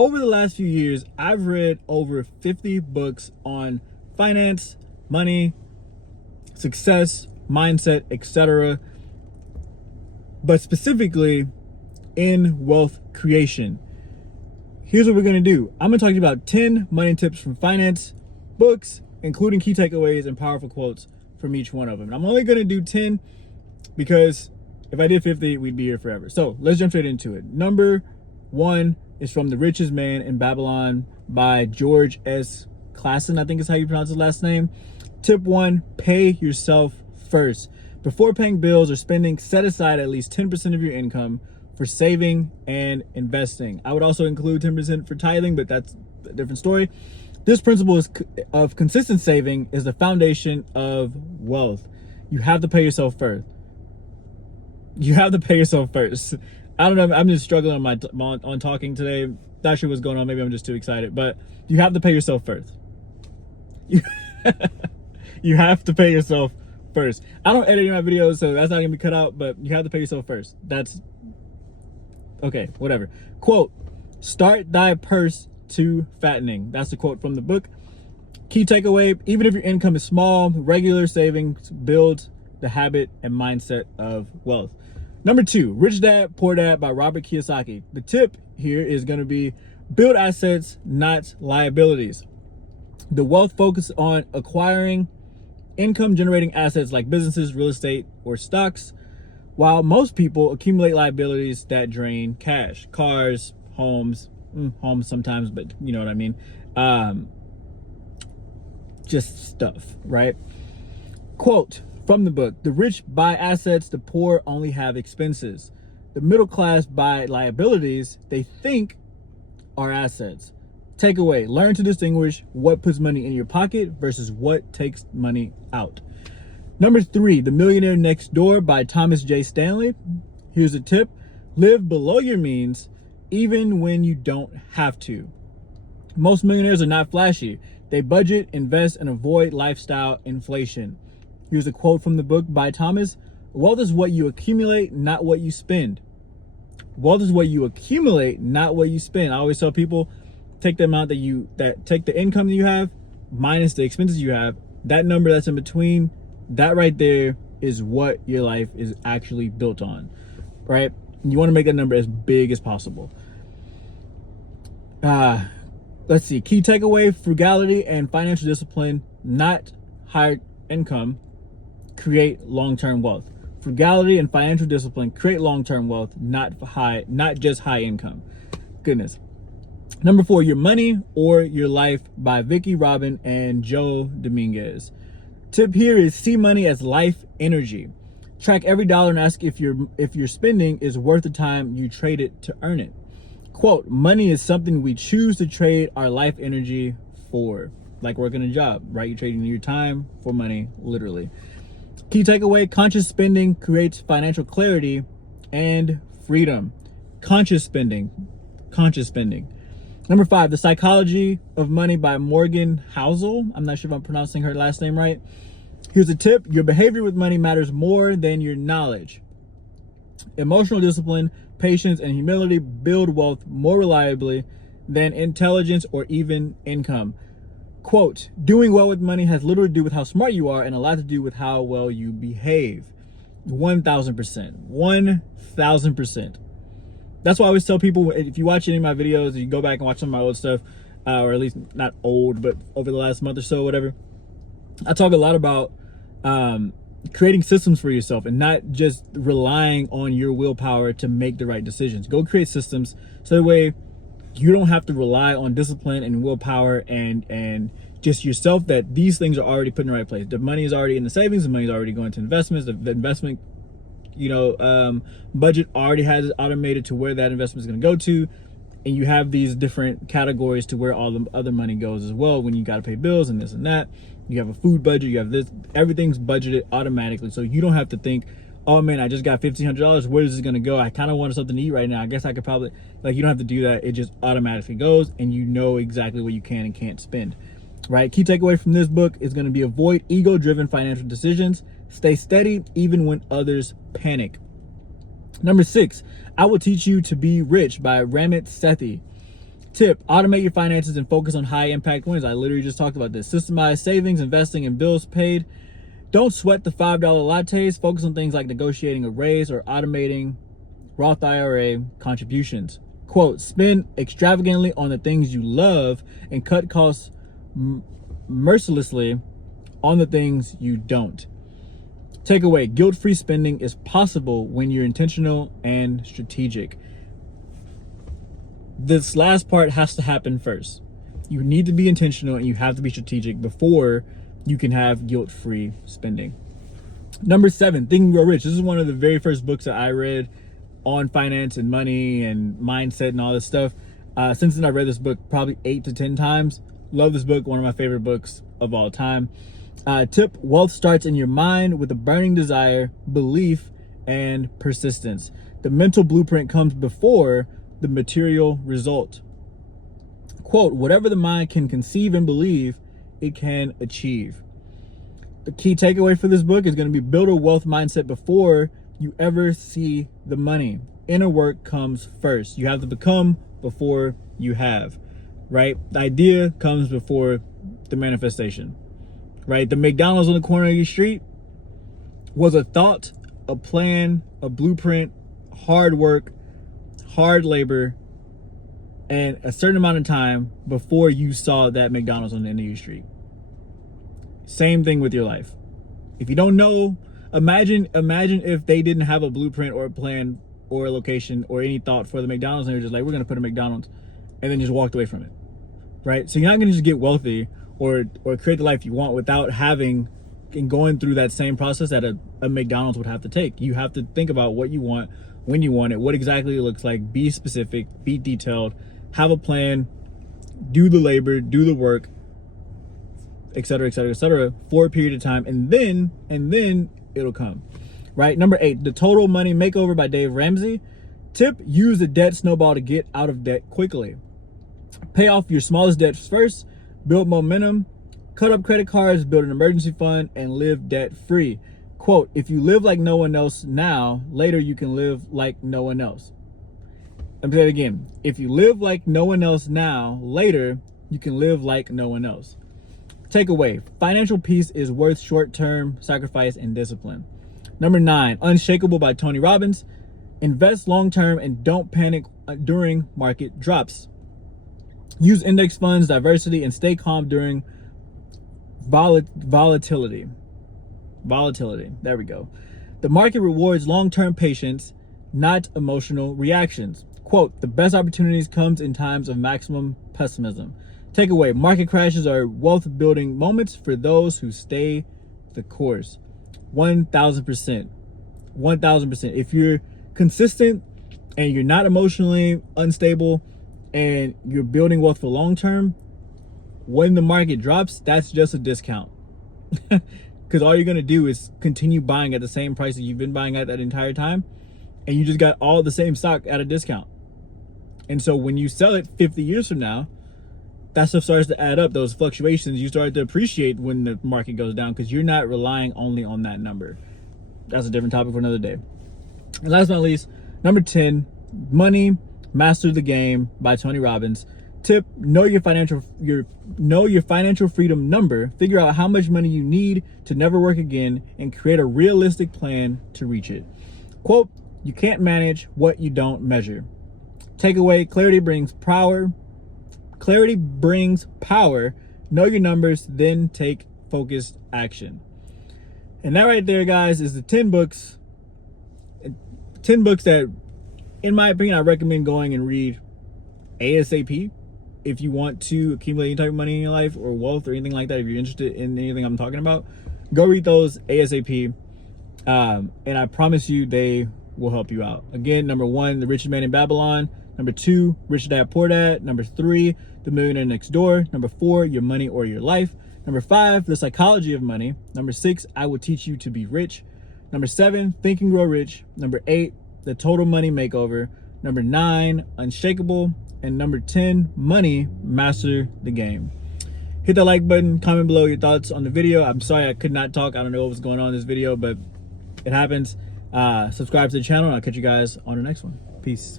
over the last few years, I've read over 50 books on finance, money, success, mindset, etc., but specifically in wealth creation. Here's what we're going to do. I'm going to talk to you about 10 money tips from finance books, including key takeaways and powerful quotes from each one of them. And I'm only going to do 10 because if I did 50, we'd be here forever. So let's jump straight into it. Number 1 is from The Richest Man in Babylon by George S. Clason, I think is how you pronounce his last name. Tip 1, pay yourself first. Before paying bills or spending, set aside at least 10% of your income for saving and investing. I would also include 10% for tithing, but that's a different story. This principle of consistent saving is the foundation of wealth. You have to pay yourself first. You have to pay yourself first. I don't know. I'm just struggling on talking today. Not sure what's going on. Maybe I'm just too excited. But you have to pay yourself first. You have to pay yourself first. I don't edit my videos, so that's not gonna be cut out. But you have to pay yourself first. That's okay. Whatever. Quote: "Start thy purse to fattening." That's the quote from the book. Key takeaway: even if your income is small, regular savings builds the habit and mindset of wealth. Number 2, Rich Dad, Poor Dad by Robert Kiyosaki. The tip here is going to be build assets, not liabilities. The wealth focus on acquiring income generating assets like businesses, real estate, or stocks, while most people accumulate liabilities that drain cash, cars, homes sometimes, but you know what I mean. Just stuff, right? Quote from the book: "The rich buy assets, the poor only have expenses. The middle class buy liabilities they think are assets." Takeaway: learn to distinguish what puts money in your pocket versus what takes money out. Number 3, The Millionaire Next Door by Thomas J. Stanley. Here's a tip: live below your means even when you don't have to. Most millionaires are not flashy. They budget, invest, and avoid lifestyle inflation. Here's a quote from the book by Thomas: "Wealth is what you accumulate, not what you spend." Wealth is what you accumulate, not what you spend. I always tell people, take the amount take the income that you have minus the expenses you have. That number that's in between, that right there is what your life is actually built on, right? You want to make that number as big as possible. Let's see. Key takeaway: frugality and financial discipline, not higher income, create long-term wealth. Frugality and financial discipline create long-term wealth, not just high income. Goodness. Number 4, Your Money or Your Life by Vicki Robin and Joe Dominguez. Tip here is see money as life energy. Track every dollar and ask if your spending is worth the time you trade it to earn it. Quote: "Money is something we choose to trade our life energy for." Like working a job, right? You're trading your time for money, literally. Key takeaway: conscious spending creates financial clarity and freedom. Conscious spending. Number 5, The Psychology of Money by Morgan Housel. I'm not sure if I'm pronouncing her last name right. Here's a tip: your behavior with money matters more than your knowledge. Emotional discipline, patience, and humility build wealth more reliably than intelligence or even income. Quote: "Doing well with money has little to do with how smart you are and a lot to do with how well you behave." 1,000%. 1,000%. That's why I always tell people, if you watch any of my videos, you go back and watch some of my old stuff, or at least not old, but over the last month or so, whatever, I talk a lot about creating systems for yourself and not just relying on your willpower to make the right decisions. Go create systems so that way you don't have to rely on discipline and willpower and just yourself, that these things are already put in the right place. The money is already in the savings, the money is already going to investments, the investment budget already has it automated to where that investment is going to go to, and you have these different categories to where all the other money goes as well. When you got to pay bills and this and that, you have a food budget, you have this, everything's budgeted automatically, so you don't have to think, oh man, I just got $1,500, where is this going to go? I kind of wanted something to eat right now, I guess I could probably, like, you don't have to do that. It just automatically goes, and you know exactly what you can and can't spend, right? Key takeaway from this book is going to be avoid ego-driven financial decisions. Stay steady even when others panic. Number 6, I Will Teach You to Be Rich by Ramit Sethi. Tip, automate your finances and focus on high impact wins. I literally just talked about this. Systemize savings, investing in bills paid. Don't sweat the $5 lattes. Focus on things like negotiating a raise or automating Roth IRA contributions. Quote, spend extravagantly on the things you love and cut costs mercilessly on the things you don't. Takeaway, guilt-free spending is possible when you're intentional and strategic. This last part has to happen first. You need to be intentional and you have to be strategic before you can have guilt-free spending. Number 7, Think and Grow Rich. This is one of the very first books that I read on finance and money and mindset and all this stuff. Since then, I've read this book probably 8 to 10 times. Love this book, one of my favorite books of all time. Tip, wealth starts in your mind with a burning desire, belief, and persistence. The mental blueprint comes before the material result. Quote, whatever the mind can conceive and believe, it can achieve. The key takeaway for this book is going to be build a wealth mindset before you ever see the money. Inner work comes first. You have to become before you have, right? The idea comes before the manifestation, right? The McDonald's on the corner of your street was a thought, a plan, a blueprint, hard work, hard labor, and a certain amount of time before you saw that McDonald's on the end of your street. Same thing with your life. If you don't know, imagine if they didn't have a blueprint or a plan or a location or any thought for the McDonald's, and they're just like, we're gonna put a McDonald's, and then just walked away from it, right? So you're not gonna just get wealthy or create the life you want without having and going through that same process that a McDonald's would have to take. You have to think about what you want, when you want it, what exactly it looks like, be specific, be detailed, have a plan, do the labor, do the work, etc., for a period of time, and then it'll come, right? Number 8, The Total Money Makeover by Dave Ramsey. Tip, use the debt snowball to get out of debt quickly. Pay off your smallest debts first, build momentum, cut up credit cards, build an emergency fund, and live debt free. Quote, if you live like no one else now, later you can live like no one else. Let me say it again. If you live like no one else now, later you can live like no one else. Takeaway, financial peace is worth short-term sacrifice and discipline. Number 9, Unshakable by Tony Robbins. Invest long-term and don't panic during market drops. Use index funds, diversity, and stay calm during volatility. There we go. The market rewards long-term patience, not emotional reactions. Quote, the best opportunities comes in times of maximum pessimism. Takeaway, market crashes are wealth building moments for those who stay the course. 1000%. If you're consistent and you're not emotionally unstable and you're building wealth for long term, when the market drops, that's just a discount. Because all you're going to do is continue buying at the same price that you've been buying at that entire time. And you just got all the same stock at a discount. And so when you sell it 50 years from now, that stuff starts to add up. Those fluctuations, you start to appreciate when the market goes down because you're not relying only on that number. That's a different topic for another day. And last but not least, number 10, Money Master the Game by Tony Robbins. Tip, know your financial freedom number. Figure out how much money you need to never work again and create a realistic plan to reach it. Quote, you can't manage what you don't measure. Takeaway, clarity brings power. Know your numbers, then take focused action. And that right there, guys, is the 10 books. 10 books that, in my opinion, I recommend going and read ASAP if you want to accumulate any type of money in your life or wealth or anything like that. If you're interested in anything I'm talking about, go read those ASAP. And I promise you they will help you out. Again, number 1, The Richest Man in Babylon. Number 2, Rich Dad Poor Dad. Number 3, The Millionaire Next Door. Number 4, Your Money or Your Life. Number 5, The Psychology of Money. Number 6, I Will Teach You to Be Rich. Number 7, Think and Grow Rich. Number 8, The Total Money Makeover. Number 9, Unshakable. And number 10, Money Master the Game. Hit that like button, comment below your thoughts on the video. I'm sorry I could not talk. I don't know what was going on in this video, but it happens. Subscribe to the channel, and I'll catch you guys on the next one. Peace.